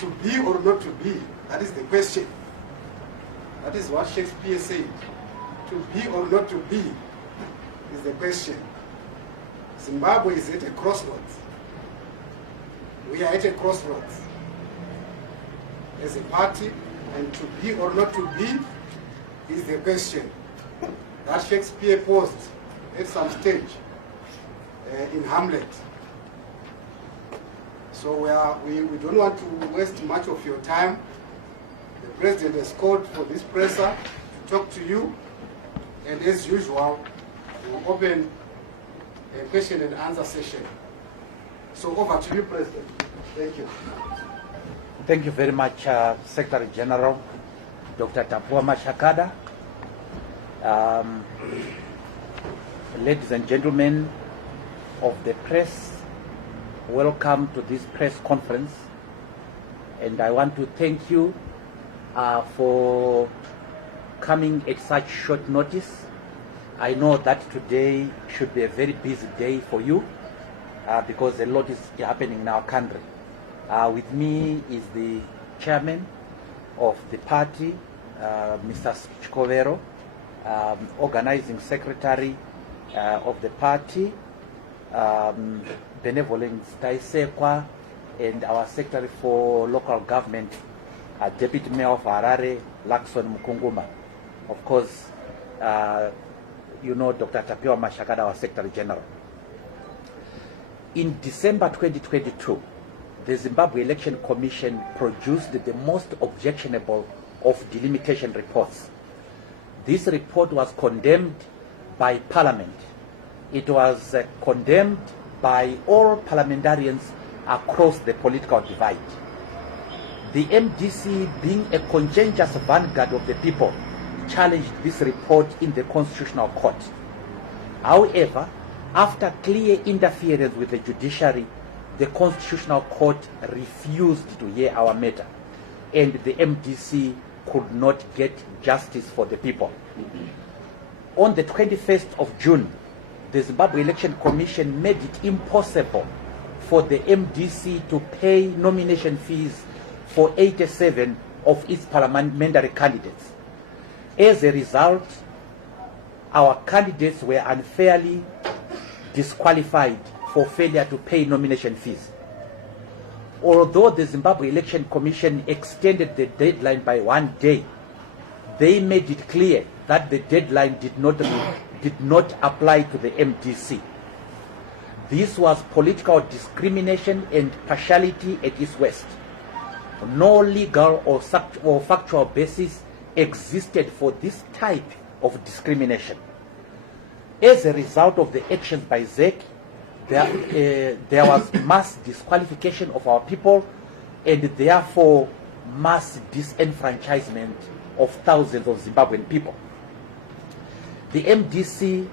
To be or not to be, that is the question. That is what Shakespeare said. To be or not to be is the question. Zimbabwe is at a crossroads. We are at a crossroads as a party, and to be or not to be is the question that Shakespeare posed at some stage in Hamlet. So we don't want to waste much of your time. The President has called for this presser to talk to you, and as usual, we'll open a question and answer session. So over to you, President. Thank you. Thank you very much, Secretary General, Dr. Tapua Mashakada. Ladies and gentlemen of the press, welcome to this press conference. And I want to thank you for coming at such short notice. I know that today should be a very busy day for you because a lot is happening in our country. With me is the chairman of the party, Mr. Chikovero, organizing secretary of the party, Benevolence Taisekwa, and our secretary for local government, Deputy Mayor of Harare, Lakson Mukunguma. Of course, you know Dr. Tapua Mashakada, our Secretary General. In December 2022, the Zimbabwe Election Commission produced the most objectionable of delimitation reports. This report was condemned by Parliament. It was condemned by all parliamentarians across the political divide. The MDC, being a conscientious vanguard of the people, challenged this report in the Constitutional Court. However, after clear interference with the judiciary, the Constitutional Court refused to hear our matter, and the MDC could not get justice for the people. On the 21st of June, the Zimbabwe Election Commission made it impossible for the MDC to pay nomination fees for 87 of its parliamentary candidates. As a result, our candidates were unfairly disqualified for failure to pay nomination fees. Although the Zimbabwe Election Commission extended the deadline by 1 day, they made it clear that the deadline did not apply to the MDC. This was political discrimination and partiality at its worst. No legal or factual basis existed for this type of discrimination. As a result of the actions by ZEC, there was mass disqualification of our people and therefore mass disenfranchisement of thousands of Zimbabwean people. The MDC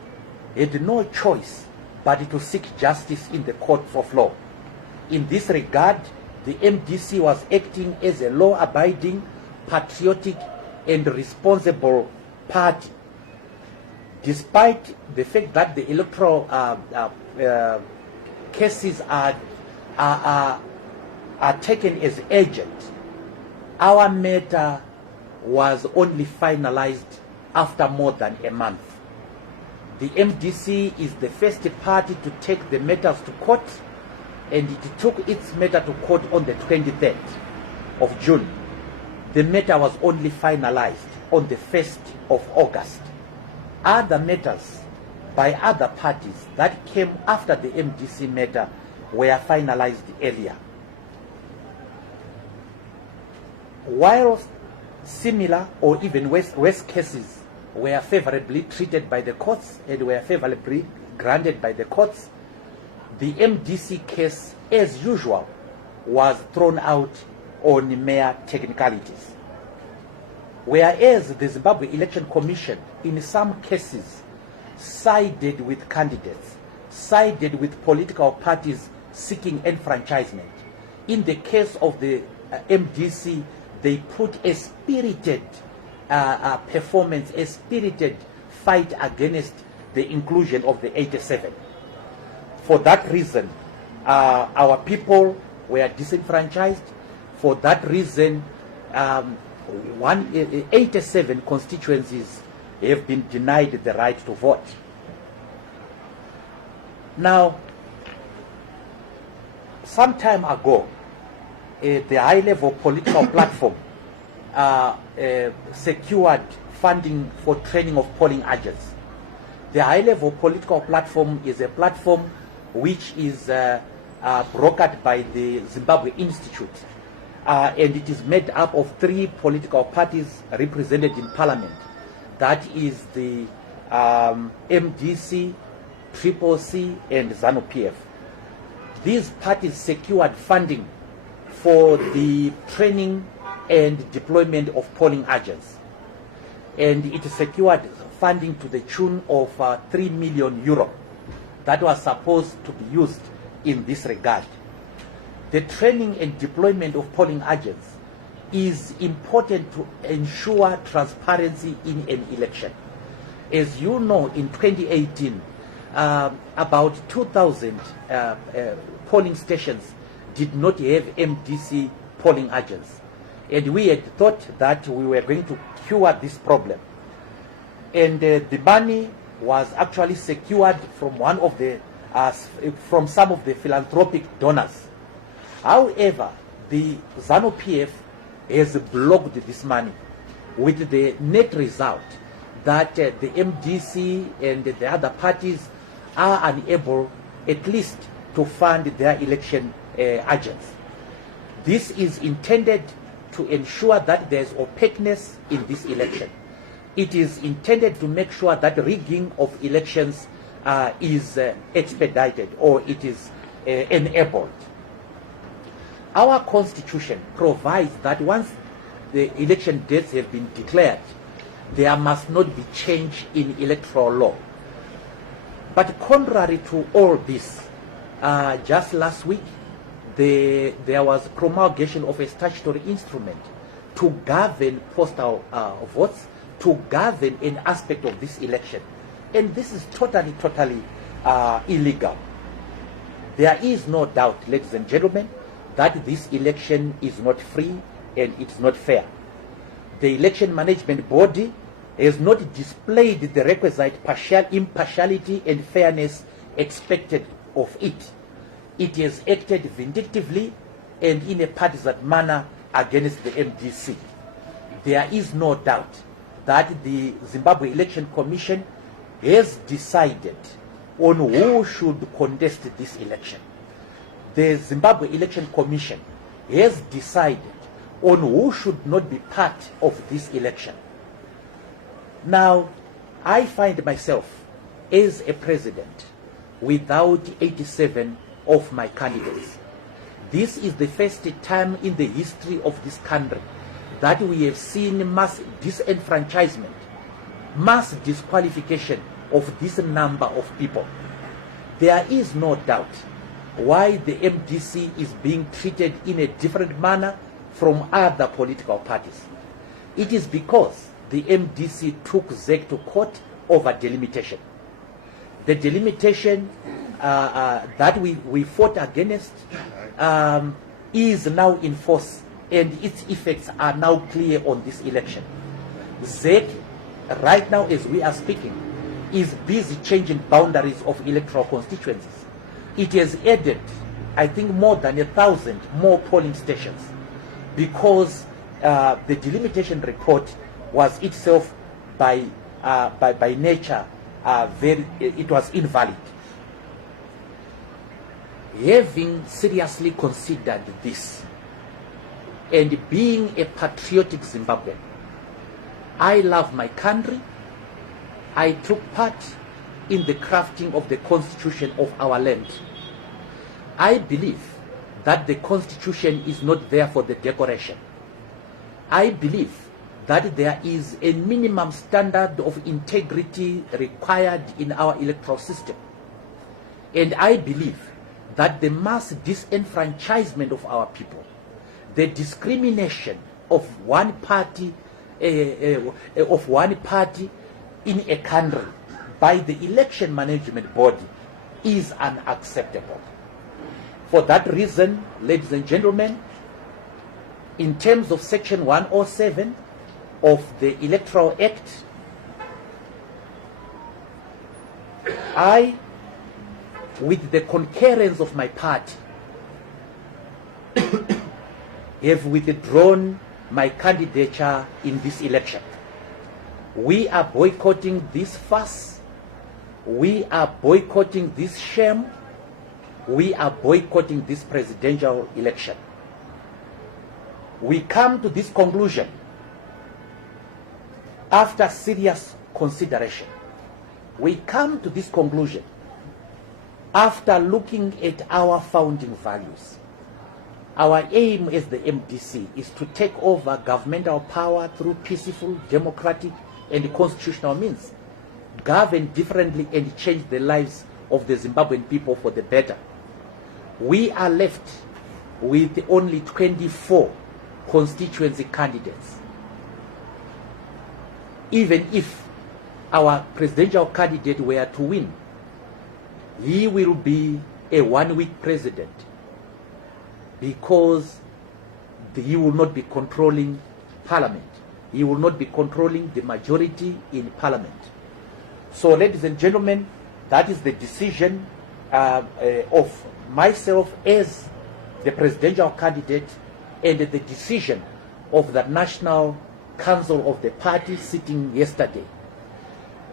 had no choice but to seek justice in the courts of law. In this regard, the MDC was acting as a law-abiding, patriotic, and responsible party. Despite the fact that the electoral cases are taken as urgent, our matter was only finalized after more than a month. The MDC is the first party to take the matters to court, and it took its matter to court on the 23rd of June. The matter was only finalized on the 1st of August. Other matters by other parties that came after the MDC matter were finalized earlier. While similar or even worse cases were favorably treated by the courts and were favorably granted by the courts, the MDC case, as usual, was thrown out on mere technicalities. Whereas the Zimbabwe Election Commission, in some cases, sided with candidates, sided with political parties seeking enfranchisement. In the case of the MDC, they put a spirited performance, a spirited fight against the inclusion of the 87. For that reason, our people were disenfranchised. For that reason, 87 constituencies have been denied the right to vote. Now, some time ago, the high-level political platform secured funding for training of polling agents. The high-level political platform is a platform which is brokered by the Zimbabwe Institute, and it is made up of 3 political parties represented in parliament. That is the MDC, CCC, and ZANU-PF. These parties secured funding for the training and deployment of polling agents, and it secured funding to the tune of 3 million euro that was supposed to be used in this regard. The training and deployment of polling agents is important to ensure transparency in an election. As you know, in 2018, about 2,000 polling stations did not have MDC polling agents. And we had thought that we were going to cure this problem. And the money was actually secured from one of the from some of the philanthropic donors. However, the ZANU-PF has blocked this money, with the net result that the MDC and the other parties are unable at least to fund their election agents. This is intended to ensure that there is opaqueness in this election. It is intended to make sure that rigging of elections is expedited, or it is enabled. Our constitution provides that once the election dates have been declared, there must not be change in electoral law. But contrary to all this, just last week, there was promulgation of a statutory instrument to govern postal votes, to govern an aspect of this election. And this is totally illegal. There is no doubt, ladies and gentlemen, that this election is not free and it's not fair. The election management body has not displayed the requisite impartiality and fairness expected of it. It has acted vindictively and in a partisan manner against the MDC. There is no doubt that the Zimbabwe Election Commission has decided on who should contest this election. The Zimbabwe Election Commission has decided on who should not be part of this election. Now, I find myself as a president without 87 of my candidates. This is the first time in the history of this country that we have seen mass disenfranchisement, mass disqualification of this number of people. There is no doubt why the MDC is being treated in a different manner from other political parties. It is because the MDC took ZEC to court over delimitation. The delimitation that we fought against is now in force, and its effects are now clear on this election. ZEC, right now as we are speaking, is busy changing boundaries of electoral constituencies. It has added, I think, more than 1,000 more polling stations, because the delimitation report was itself by nature it was invalid. Having seriously considered this, and being a patriotic Zimbabwean, I love my country. I took part in the crafting of the constitution of our land. I believe that the constitution is not there for the decoration. I believe that there is a minimum standard of integrity required in our electoral system. And I believe that the mass disenfranchisement of our people, the discrimination of one party in a country by the election management body is unacceptable. For that reason, ladies and gentlemen, in terms of Section 107 of the Electoral Act, I, with the concurrence of my party, have withdrawn my candidature in this election. We are boycotting this farce. We are boycotting this shame. We are boycotting this presidential election. We come to this conclusion after serious consideration. We come to this conclusion after looking at our founding values. Our aim as the MDC is to take over governmental power through peaceful, democratic, and constitutional means, govern differently and change the lives of the Zimbabwean people for the better. We are left with only 24 constituency candidates. Even if our presidential candidate were to win, he will be a one-week president because he will not be controlling parliament. He will not be controlling the majority in parliament. So, ladies and gentlemen, that is the decision of myself as the presidential candidate and the decision of the National Council of the party sitting yesterday.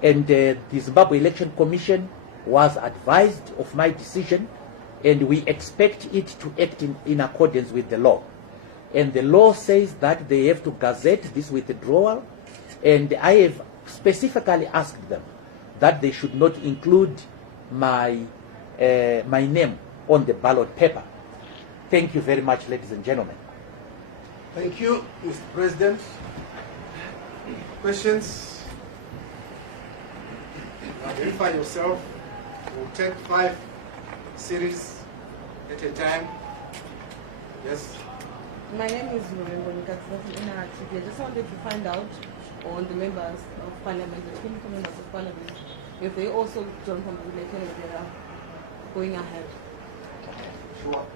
And the Zimbabwe Election Commission was advised of my decision, and we expect it to act in accordance with the law. And the law says that they have to gazette this withdrawal, and I have specifically asked them that they should not include my name on the ballot paper. Thank you very much, ladies and gentlemen. Thank you, Mr. President. Questions? Identify yourself. We'll take 5 series at a time. Yes. My name is Mwonzora from MDC. I just wanted to find out on the members of parliament, the 24 members of parliament, if they also join from the election if they are going ahead. Sure.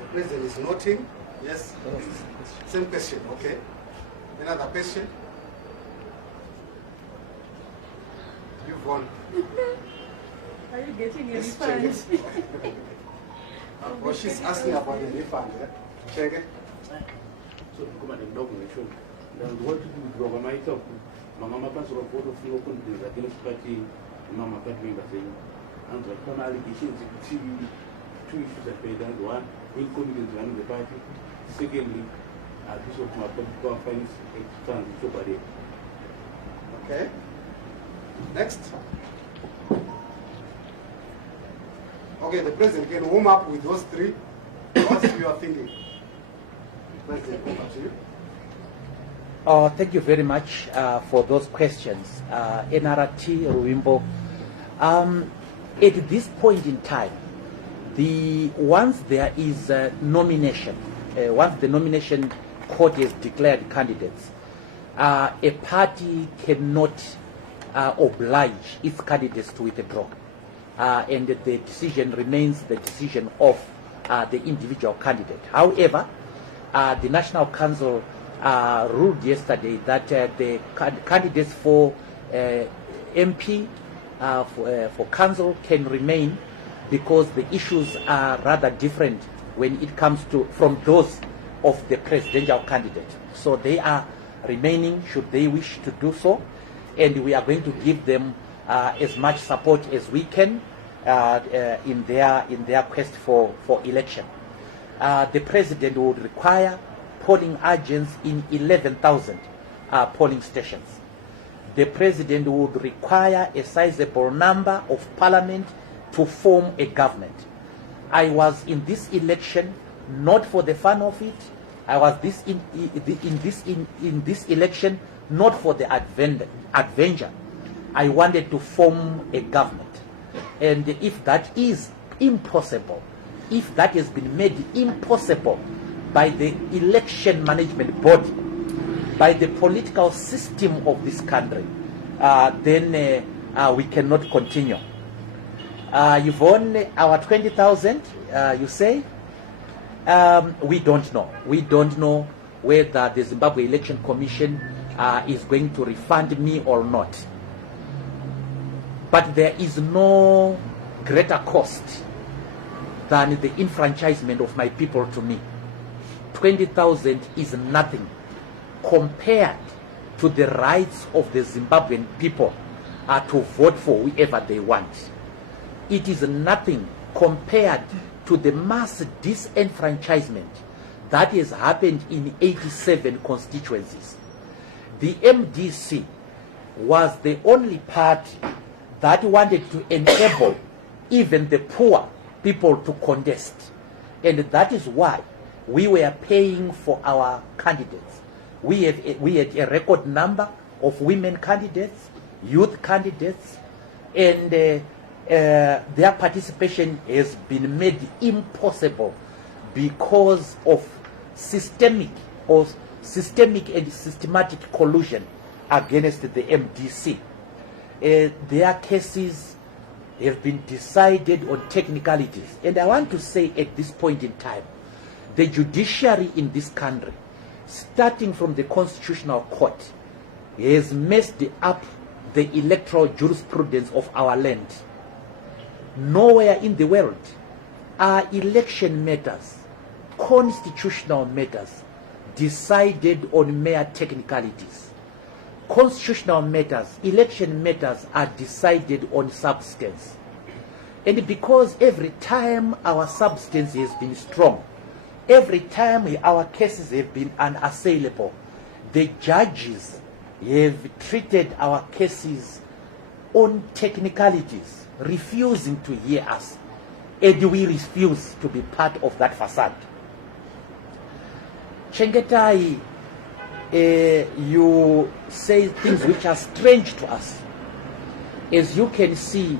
The president is noting. Yes. Same question. Okay. Another question? You've won. Are you getting any Yes, check funds? it. Oh, she's asking about the refund. Check it. So, come on, dog nation. Then what to do with Roba myself? Mama Pass or photo of no countries against party, Mama Pat member saying, and like one allegations, you see 2 issues that pay down. One, will confidence run the party. Secondly, this was my political finance extends so bad. Okay. Next. Okay, the president can warm up with those 3. What's your thinking? President, over to you. Thank you very much for those questions. NRT Ruimbo. At this point in time, once there is a nomination, once the nomination court has declared candidates, a party cannot oblige its candidates to withdraw. And the decision remains the decision of the individual candidate. However, the National Council ruled yesterday that the candidates for MP, for council can remain because the issues are rather different when it comes to from those of the presidential candidate. So they are remaining should they wish to do so, and we are going to give them as much support as we can in their quest for election. The president would require polling agents in 11,000 polling stations. The president would require a sizable number of parliament to form a government. I was in this election not for the fun of it. I was in this election not for the adventure. I wanted to form a government. And if that is impossible, if that has been made impossible by the election management body, by the political system of this country, then we cannot continue. You've won our 20,000, you say? We don't know. We don't know whether the Zimbabwe Election Commission is going to refund me or not. But there is no greater cost than the enfranchisement of my people to me. 20,000 is nothing compared to the rights of the Zimbabwean people to vote for whoever they want. It is nothing compared to the mass disenfranchisement that has happened in 87 constituencies. The MDC was the only party that wanted to enable even the poor people to contest. And that is why we were paying for our candidates. We had a record number of women candidates, youth candidates, and their participation has been made impossible because of systemic and systematic collusion against the MDC. Their cases have been decided on technicalities. And I want to say at this point in time, the judiciary in this country, starting from the Constitutional Court, has messed up the electoral jurisprudence of our land. Nowhere in the world are election matters, constitutional matters, decided on mere technicalities. Constitutional matters, election matters are decided on substance. And because every time our substance has been strong, every time our cases have been unassailable, the judges have treated our cases on technicalities, refusing to hear us. And we refuse to be part of that facade. Chengetai, you say things which are strange to us. As you can see,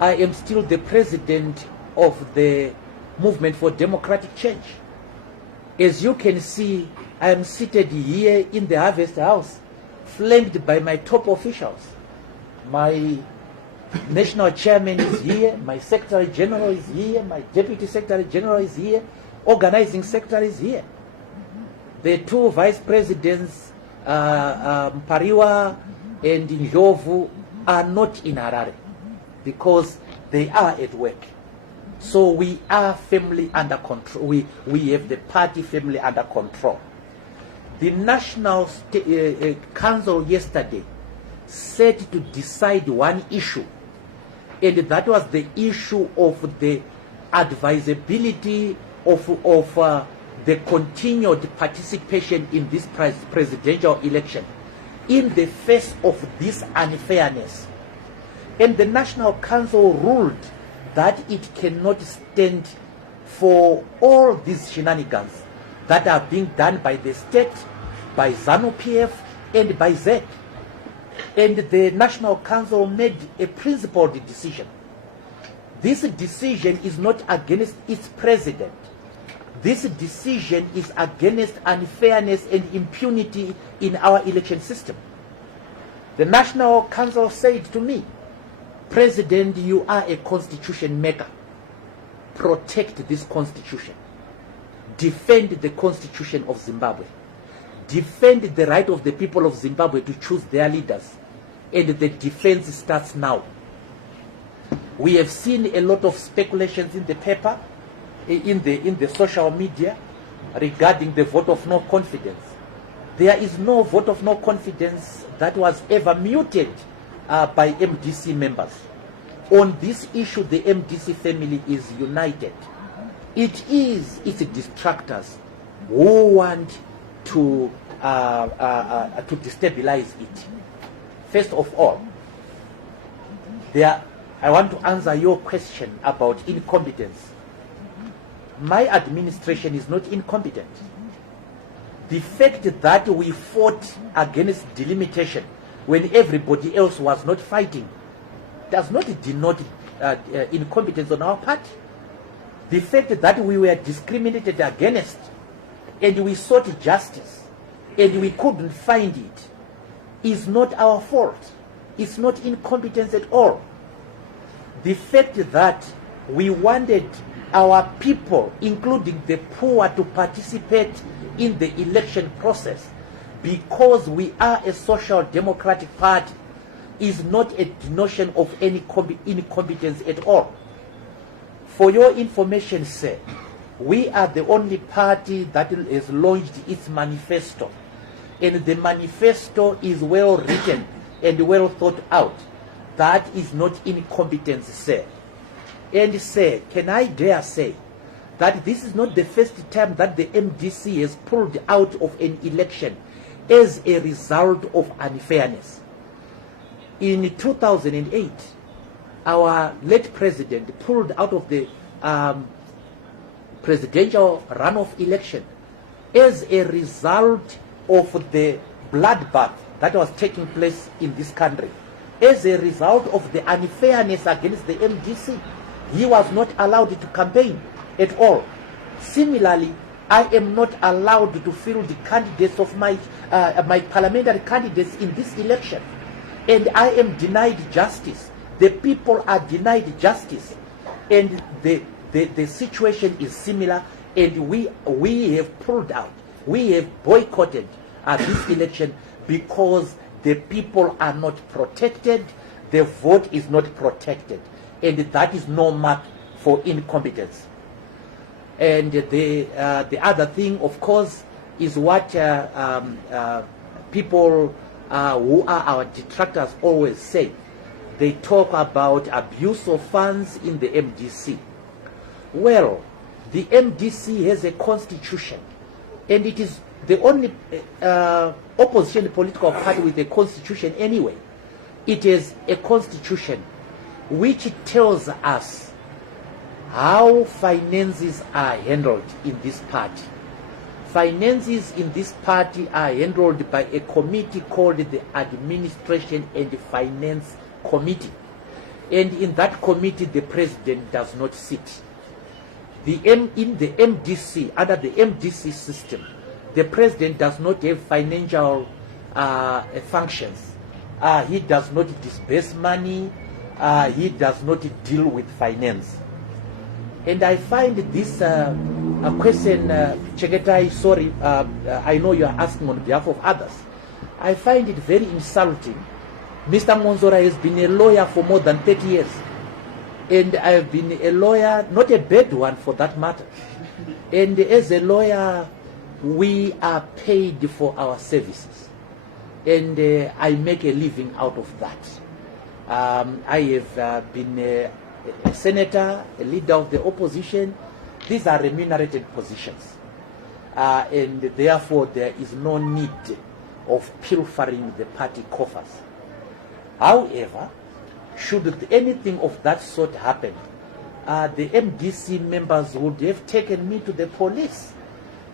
I am still the president of the Movement for Democratic Change. As you can see, I am seated here in the Harvest House, flanked by my top officials. My national chairman is here, my secretary general is here, my deputy secretary general is here, organizing secretary is here. The two vice presidents, Pariwa and Ndlovu, are not in Harare because they are at work. So we are firmly under control. We have the party firmly under control. The National Council yesterday said to decide one issue, and that was the issue of the advisability of the continued participation in this presidential election in the face of this unfairness. And the National Council ruled that it cannot stand for all these shenanigans that are being done by the state, by ZANU-PF, and by ZEC. And the National Council made a principled decision. This decision is not against its president. This decision is against unfairness and impunity in our election system. The National Council said to me, President, you are a constitution maker. Protect this constitution. Defend the constitution of Zimbabwe. Defend the right of the people of Zimbabwe to choose their leaders. And the defense starts now. We have seen a lot of speculations in the paper, in the social media, regarding the vote of no confidence. There is no vote of no confidence that was ever muted by MDC members. On this issue, the MDC family is united. It is its distractors who want to destabilize it. First of all, I want to answer your question about incompetence. My administration is not incompetent. The fact that we fought against delimitation when everybody else was not fighting does not denote incompetence on our part. The fact that we were discriminated against and we sought justice and we couldn't find it is not our fault. It's not incompetence at all. The fact that We wanted our people, including the poor, to participate in the election process, because we are a social democratic party. Is not a notion of any incompetence at all. For your information, sir, we are the only party that has launched its manifesto, and the manifesto is well written and well thought out. That is not incompetence, sir. And sir, can I dare say that this is not the first time that the MDC has pulled out of an election as a result of unfairness. In 2008, our late president pulled out of the presidential runoff election as a result of the bloodbath that was taking place in this country. As a result of the unfairness against the MDC, he was not allowed to campaign at all. Similarly, I am not allowed to field the candidates of my parliamentary candidates in this election. And I am denied justice. The people are denied justice. And the situation is similar, and we have pulled out. We have boycotted this election because the people are not protected, the vote is not protected, and that is no mark for incompetence. And the other thing, of course, is what people who are our detractors always say. They talk about abuse of funds in the MDC. Well, the MDC has a constitution, and it is the only opposition political party with a constitution anyway. It is a constitution which tells us how finances are handled in this party. Finances in this party are handled by a committee called the Administration and Finance Committee. And in that committee, the president does not sit. In the MDC, under the MDC system, the president does not have financial functions. He does not disburse money. He does not deal with finance. And I find this a question, Chegetai, sorry, I know you are asking on behalf of others. I find it very insulting. Mr. Mwonzora has been a lawyer for more than 30 years. And I have been a lawyer, not a bad one for that matter. And as a lawyer, we are paid for our services. And I make a living out of that. I have been a senator, a leader of the opposition. These are remunerated positions. And therefore, there is no need of pilfering the party coffers. However, should anything of that sort happen, the MDC members would have taken me to the police.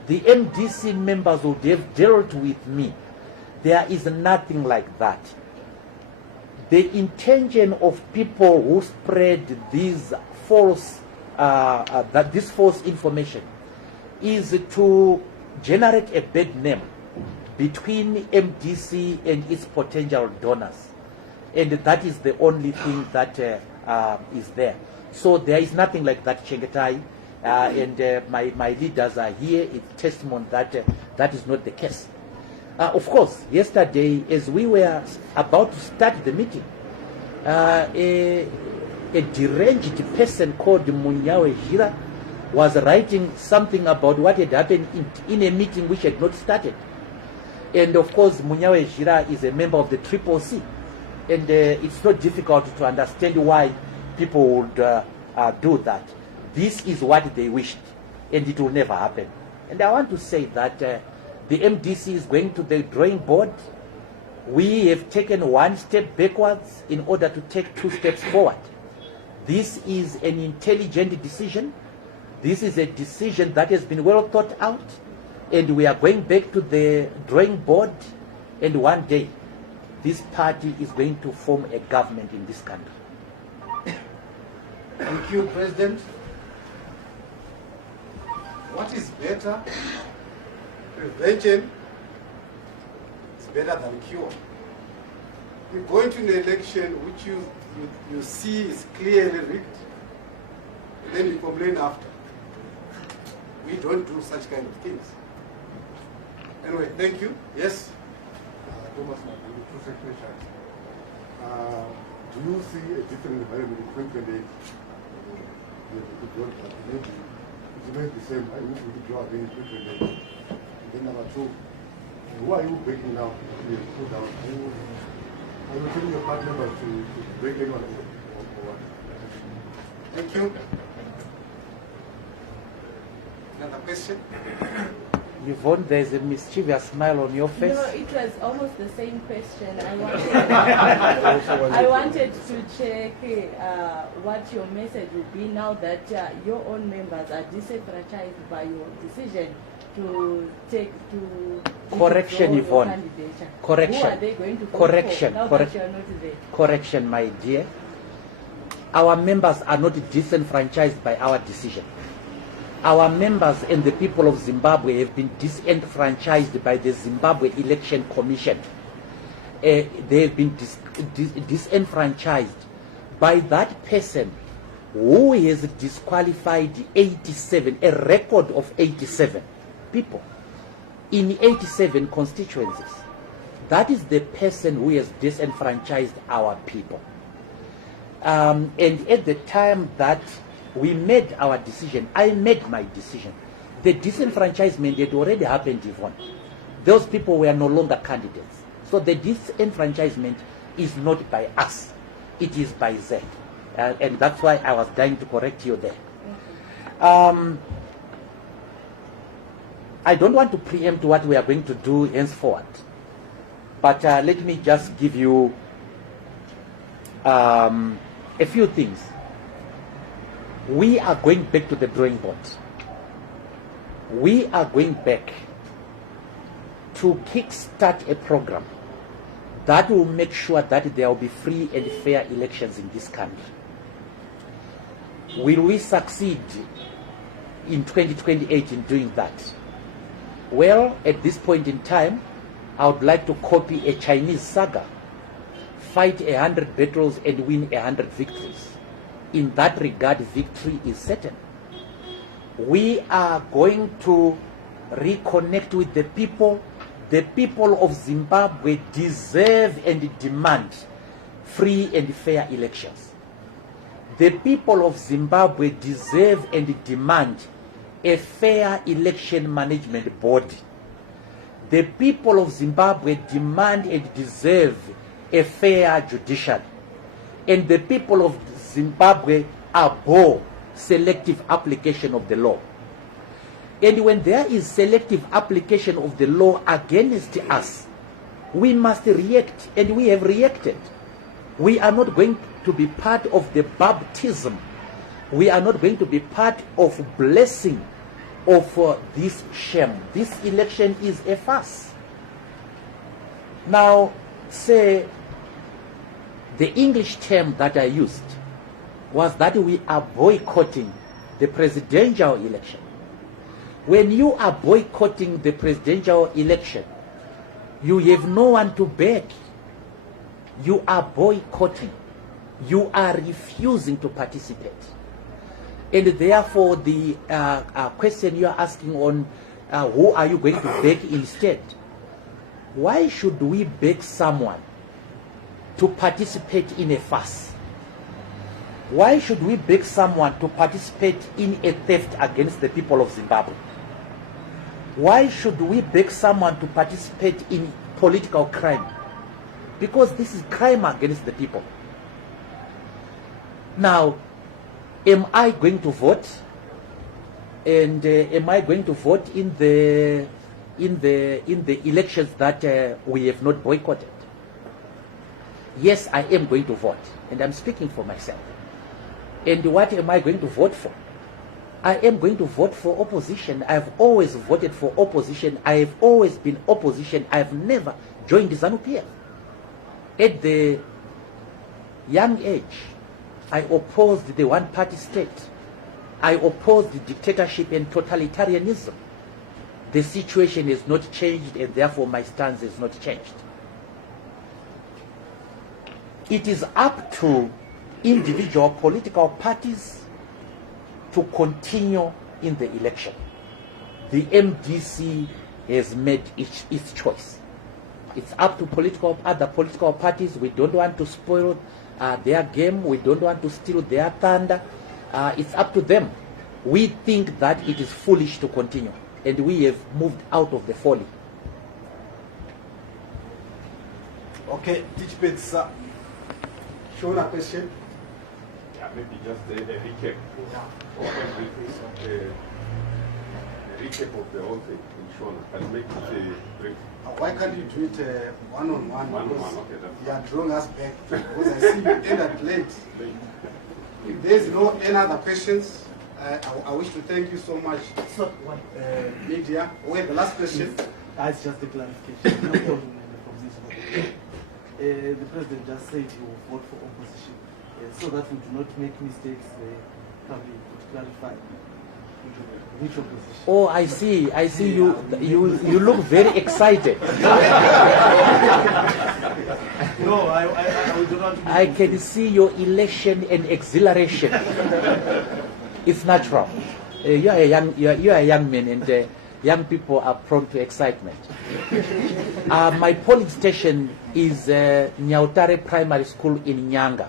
The MDC members would have dealt with me. There is nothing like that. The intention of people who spread this false information is to generate a bad name between MDC and its potential donors. And that is the only thing that is there. So there is nothing like that, Chengetai. And my leaders are here. It's testimony that that is not the case. Of course, yesterday, as we were about to start the meeting, a deranged person called Mwonzora was writing something about what had happened in a meeting which had not started. And of course, Mwonzora is a member of the CCC. And it's not difficult to understand why people would do that. This is what they wished, and it will never happen. And I want to say that the MDC is going to the drawing board. We have taken one step backwards in order to take 2 steps forward. This is an intelligent decision. This is a decision that has been well thought out. And we are going back to the drawing board. And one day, this party is going to form a government in this country. Thank you, President. What is better? Prevention is better than cure. You go into an election which you see is clearly rigged. and then you complain after. We don't do such kind of things. Anyway, thank you. Yes? Thomas, two questions. Do you see a different environment in 2028? Maybe it remains the same. I wish we could draw again in 2028. And then number two, who are you breaking now? Put down. Are you telling your party members to break anyone or what? Thank you. Another question? Yvonne, there's a mischievous smile on your face. No, it was almost the same question. I wanted to check what your message would be now that your own members are disenfranchised by your decision to take to Correction, withdraw your Yvonne. candidature. Correction. Who are they going to vote Correction. for now Correct. that you are not there? Correction, my dear. Our members are not disenfranchised by our decision. Our members and the people of Zimbabwe have been disenfranchised by the Zimbabwe Election Commission. They have been disenfranchised by that person who has disqualified 87, a record of 87 people in 87 constituencies. That is the person who has disenfranchised our people. And at the time that we made our decision, I made my decision. The disenfranchisement had already happened, Yvonne. Those people were no longer candidates. So the disenfranchisement is not by us. It is by Z. And that's why I was dying to correct you there. I don't want to preempt what we are going to do henceforward. But let me just give you a few things. We are going back to the drawing board. We are going back to kickstart a program that will make sure that there will be free and fair elections in this country. Will we succeed in 2028 in doing that? Well, at this point in time, I would like to copy a Chinese saga. Fight 100 battles and win 100 victories. In that regard, victory is certain. We are going to reconnect with the people. The people of Zimbabwe deserve and demand free and fair elections. The people of Zimbabwe deserve and demand a fair election management body. The people of Zimbabwe demand and deserve a fair judiciary. And the people of Zimbabwe abhor selective application of the law. And when there is selective application of the law against us, we must react, and we have reacted. We are not going to be part of the baptism. We are not going to be part of blessing of this shame. This election is a farce. Now, say, the English term that I used was that we are boycotting the presidential election. When you are boycotting the presidential election, you have no one to beg. You are boycotting. You are refusing to participate. And therefore, the question you are asking on who are you going to beg instead? Why should we beg someone to participate in a farce? Why should we beg someone to participate in a theft against the people of Zimbabwe? Why should we beg someone to participate in political crime? Because this is crime against the people. Now, am I going to vote? And am I going to vote in the elections that we have not boycotted? Yes, I am going to vote, and I'm speaking for myself. And what am I going to vote for? I am going to vote for opposition. I've always voted for opposition. I have always been opposition. I've never joined ZANU-PF. At the young age, I opposed the one-party state. I opposed the dictatorship and totalitarianism. The situation has not changed, and therefore my stance has not changed. It is up to individual political parties to continue in the election. The MDC has made its choice. It's up to other political parties. We don't want to spoil their game. We don't want to steal their thunder. It's up to them. We think that it is foolish to continue, and we have moved out of the folly. Okay, teach bit, sir. Show a question. Yeah, maybe just a recap of everything. A recap of the whole thing in Shona. Can you make it brief? Why can't you do it one-on-one? One-on-one, okay, that's You are drawing us back. Because I see you ended late. If there's no any other questions, I wish to thank you so much. So, what? Media, wait, the last question. That's just a clarification. No problem in the position. The president just said he will vote for opposition. So that we do not make mistakes, probably could clarify which opposition. Oh, I see. I see. You look very excited. No, I do not. I can see your elation and exhilaration. It's natural. You are a young man, and young people are prone to excitement. My polling station is Nyautare Primary School in Nyanga.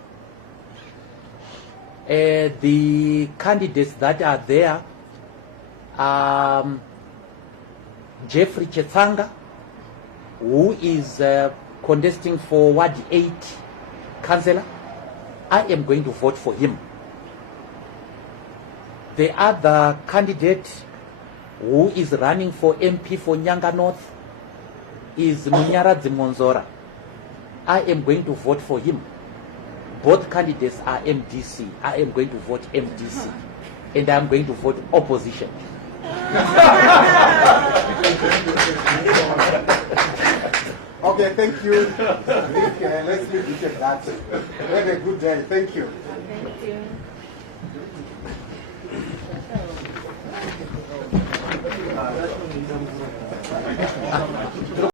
The candidates that are there are Jeffrey Chetanga, who is contesting for Ward 8 councillor. I am going to vote for him. The other candidate who is running for MP for Nyanga North is Mwonzora. I am going to vote for him. Both candidates are MDC. I am going to vote MDC. And I am going to vote opposition. Okay, thank you. Let's leave it at that. Have a good day. Thank you. Thank you.